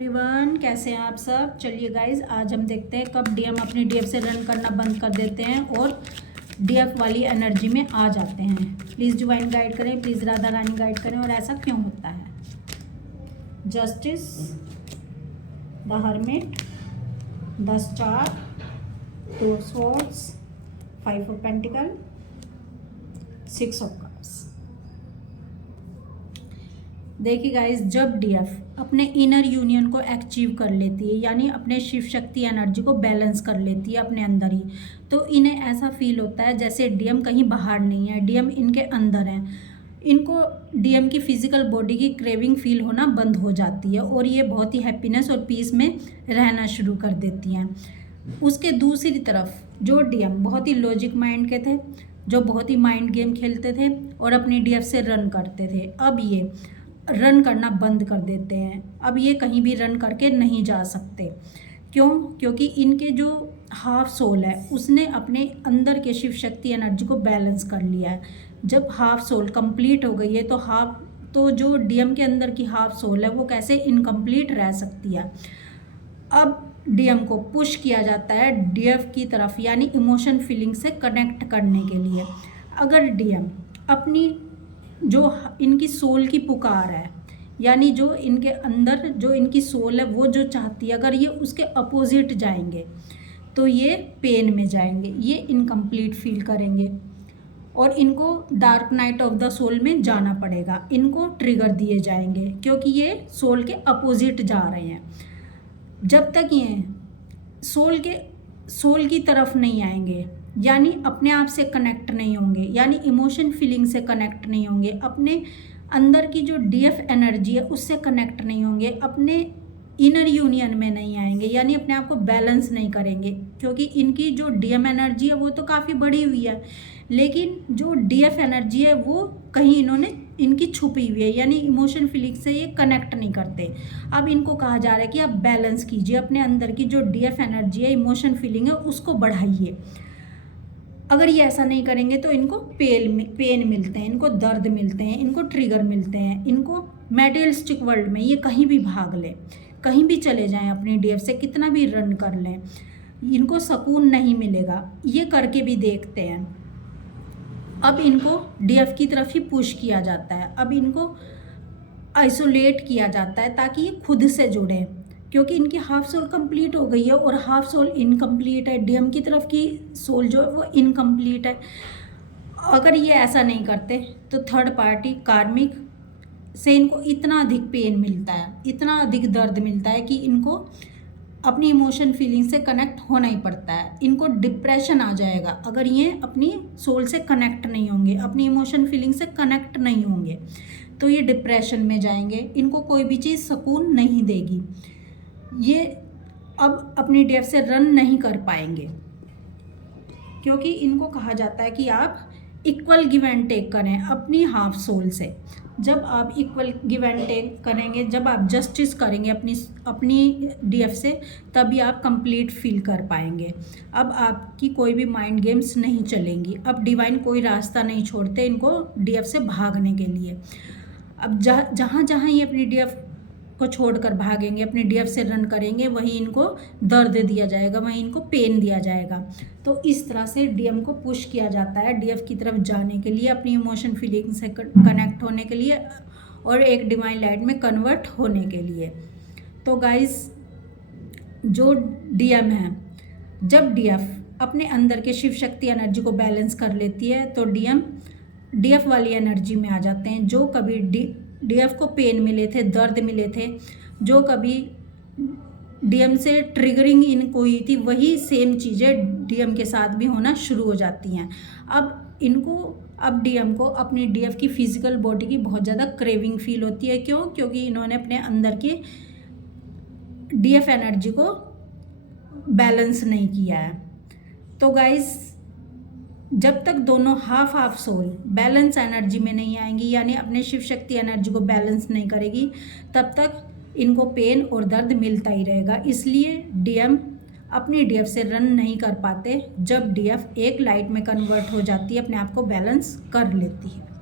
Everyone, कैसे हैं आप सब। चलिए गाइज, आज हम देखते हैं कब डीएम अपनी डीएफ से रन करना बंद कर देते हैं और डीएफ वाली एनर्जी में आ जाते हैं। प्लीज़ डिवाइन गाइड करें, प्लीज़ राधा रानी गाइड करें, और ऐसा क्यों होता है। Justice, the hermit, 10 star, 2 swords, 5 of pentacle, 6 of cups. देखिए गाइस, जब डीएफ अपने इनर यूनियन को अचीव कर लेती है, यानी अपने शिव शक्ति एनर्जी को बैलेंस कर लेती है अपने अंदर ही, तो इन्हें ऐसा फील होता है जैसे डीएम कहीं बाहर नहीं है, डीएम इनके अंदर है। इनको डीएम की फिजिकल बॉडी की क्रेविंग फील होना बंद हो जाती है और ये बहुत ही हैप्पीनेस और पीस में रहना शुरू कर देती हैं। उसके दूसरी तरफ जो डीएम बहुत ही लॉजिक माइंड के थे, जो बहुत ही माइंड गेम खेलते थे और अपनी डीएफ से रन करते थे, अब ये रन करना बंद कर देते हैं। अब ये कहीं भी रन करके नहीं जा सकते। क्यों? क्योंकि इनके जो हाफ सोल है उसने अपने अंदर के शिव शक्ति एनर्जी को बैलेंस कर लिया है। जब हाफ सोल कंप्लीट हो गई है तो जो डीएम के अंदर की हाफ सोल है वो कैसे इनकम्प्लीट रह सकती है। अब डीएम को पुश किया जाता है डीएफ की तरफ, यानी इमोशन फीलिंग से कनेक्ट करने के लिए। अगर डीएम अपनी जो इनकी सोल की पुकार है, यानी जो इनके अंदर जो इनकी सोल है वो जो चाहती है, अगर ये उसके अपोजिट जाएंगे तो ये पेन में जाएंगे, ये इनकम्प्लीट फील करेंगे और इनको dark night of the soul में जाना पड़ेगा। इनको ट्रिगर दिए जाएंगे क्योंकि ये सोल के अपोजिट जा रहे हैं। जब तक ये सोल की तरफ नहीं आएंगे, यानी अपने आप से कनेक्ट नहीं होंगे, यानी इमोशन फीलिंग से कनेक्ट नहीं होंगे, अपने अंदर की जो डीएफ एनर्जी है उससे कनेक्ट नहीं होंगे, अपने इनर यूनियन में नहीं आएंगे, यानी अपने आप को बैलेंस नहीं करेंगे। क्योंकि इनकी जो डीएम एनर्जी है वो तो काफ़ी बढ़ी हुई है, लेकिन जो डीएफ एनर्जी है वो कहीं इनकी छुपी हुई है, यानी इमोशन फीलिंग से ये कनेक्ट नहीं करते। अब इनको कहा जा रहा है कि आप बैलेंस कीजिए, अपने अंदर की जो डीएफ एनर्जी है, इमोशन फीलिंग है, उसको बढ़ाइए। अगर ये ऐसा नहीं करेंगे तो इनको पेन मिलते हैं, इनको दर्द मिलते हैं, इनको ट्रिगर मिलते हैं, इनको मेटेरियलिस्टिक वर्ल्ड में ये कहीं भी भाग लें, कहीं भी चले जाएं, अपनी डीएफ से कितना भी रन कर लें, इनको सुकून नहीं मिलेगा। ये करके भी देखते हैं। अब इनको डीएफ की तरफ ही पुश किया जाता है, अब इनको आइसोलेट किया जाता है ताकि ये खुद से जुड़ें, क्योंकि इनकी हाफ सोल कंप्लीट हो गई है और हाफ सोल इनकम्प्लीट है। डीएम की तरफ की सोल जो है वो इनकम्प्लीट है। अगर ये ऐसा नहीं करते तो थर्ड पार्टी कार्मिक से इनको इतना अधिक पेन मिलता है, इतना अधिक दर्द मिलता है कि इनको अपनी इमोशन फीलिंग से कनेक्ट होना ही पड़ता है। इनको डिप्रेशन आ जाएगा अगर ये अपनी सोल से कनेक्ट नहीं होंगे, अपनी इमोशन फीलिंग से कनेक्ट नहीं होंगे, तो ये डिप्रेशन में जाएंगे। इनको कोई भी चीज़ सुकून नहीं देगी। ये अब अपनी डीएफ से रन नहीं कर पाएंगे, क्योंकि इनको कहा जाता है कि आप इक्वल गिव एंड टेक करें अपनी हाफ सोल से। जब आप इक्वल गिव एंड टेक करेंगे, जब आप जस्टिस करेंगे अपनी डीएफ से, तभी आप कंप्लीट फील कर पाएंगे। अब आपकी कोई भी माइंड गेम्स नहीं चलेंगी। अब डिवाइन कोई रास्ता नहीं छोड़ते इनको डीएफ से भागने के लिए। अब जहाँ ये अपनी डीएफ को छोड़कर भागेंगे, अपने डीएफ से रन करेंगे, वहीं इनको दर्द दिया जाएगा, वहीं इनको पेन दिया जाएगा। तो इस तरह से डीएम को पुश किया जाता है डीएफ की तरफ जाने के लिए, अपनी इमोशन फीलिंग से कनेक्ट होने के लिए और एक डिवाइन लाइट में कन्वर्ट होने के लिए। तो गाइस, जो डीएम है, जब डीएफ अपने अंदर के शिव शक्ति एनर्जी को बैलेंस कर लेती है तो डीएम डीएफ वाली एनर्जी में आ जाते हैं। जो कभी डीएफ को पेन मिले थे, दर्द मिले थे, जो कभी डीएम से ट्रिगरिंग इनको हुई थी, वही सेम चीज़ें डीएम के साथ भी होना शुरू हो जाती हैं। अब डीएम को अपनी डीएफ की फिजिकल बॉडी की बहुत ज़्यादा क्रेविंग फील होती है। क्यों? क्योंकि इन्होंने अपने अंदर की डीएफ एनर्जी को बैलेंस नहीं किया है। तो गाइस, जब तक दोनों हाफ सोल बैलेंस एनर्जी में नहीं आएंगी, यानी अपने शिव शक्ति एनर्जी को बैलेंस नहीं करेगी, तब तक इनको पेन और दर्द मिलता ही रहेगा। इसलिए डीएम अपनी डीएफ से रन नहीं कर पाते। जब डीएफ एक लाइट में कन्वर्ट हो जाती है, अपने आप को बैलेंस कर लेती है।